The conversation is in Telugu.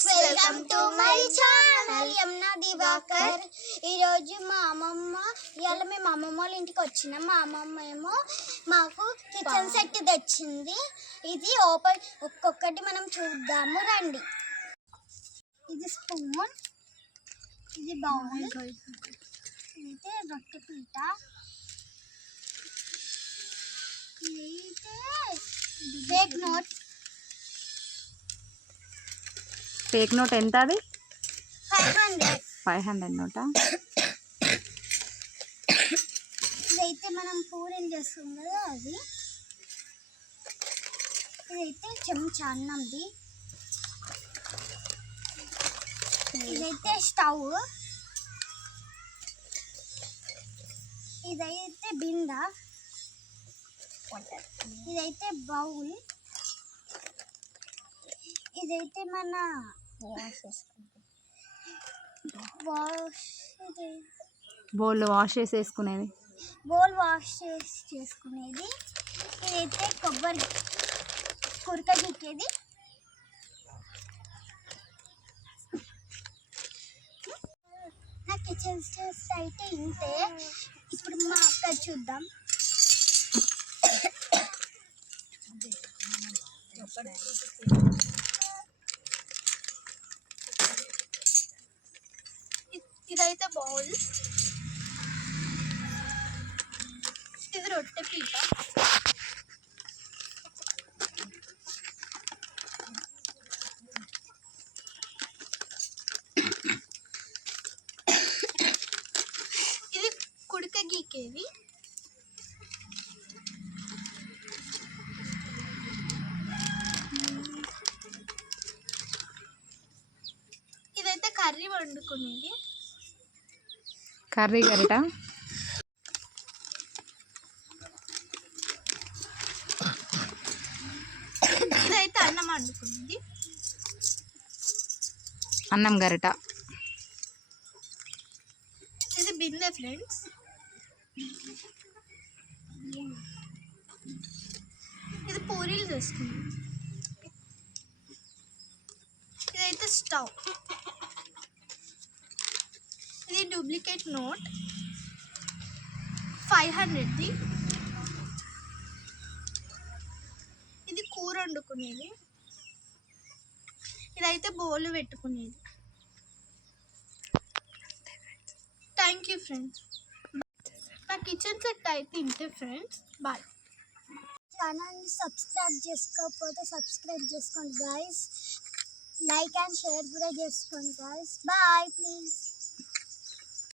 Friends, welcome to my channel Yamuna Divakar. ఈరోజు మా అమ్మమ్మ ఇవాళ మేము అమ్మమ్మ వాళ్ళ ఇంటికి వచ్చినాం. మా అమ్మమ్మ ఏమో మాకు కిచెన్ సెట్ తెచ్చింది. ఇది ఓపెన్ ఒక్కొక్కటి మనం చూద్దాము రండి. ఇది స్పూన్, ఇది బౌల్, ఇదైతే రొట్టె పీట, ఇదైతే ఫేక్ నోట్. ఫేక్ నోట్ ఎంత? అది 500 నోటా? ఇదైతే మనం పూరీలు చేస్తాం కదా అది. ఇదైతే చెంచా అన్నంది. ఇదైతే స్టవ్, ఇదైతే బింద, ఇదైతే బౌల్, ఇదైతే మన బౌల్ వాష్ చేసేసుకునేది, బౌల్ వాష్ చేసుకునేది. ఇదైతే కొబ్బరి కురక గిక్కేది. నా కిచెన్ స్టేస్ అయితే ఇంతే. ఇప్పుడు మా అక్క చూద్దాం. ఇదైతే బౌల్, ఇది రొట్టె పీట, ఇది కుడక గీకేది, ఇదైతే కర్రీ వండుకునేది, కర్రీ గరిట, ఇదైతే అన్నం వండుకునేది, అన్నం గరిట, ఇది బిందె ఫ్రెండ్స్, ఇది పూరీలు చేసుకునేది, ఇదైతే స్టవ్, ఇది డూప్లికేట్ నోట్ 500ది, ఇది కూర వండుకునేది, ఇదైతే బౌల్ పెట్టుకునేది. Thank you friends. నా కిచెన్ సెట్ అయితే ఇంతే ఫ్రెండ్స్. బాయ్. ఛానల్ని సబ్స్క్రైబ్ చేసుకోకపోతే సబ్స్క్రైబ్ చేసుకోండి గాయస్. లైక్ అండ్ షేర్ కూడా చేసుకోండి గాయస్. Bye please.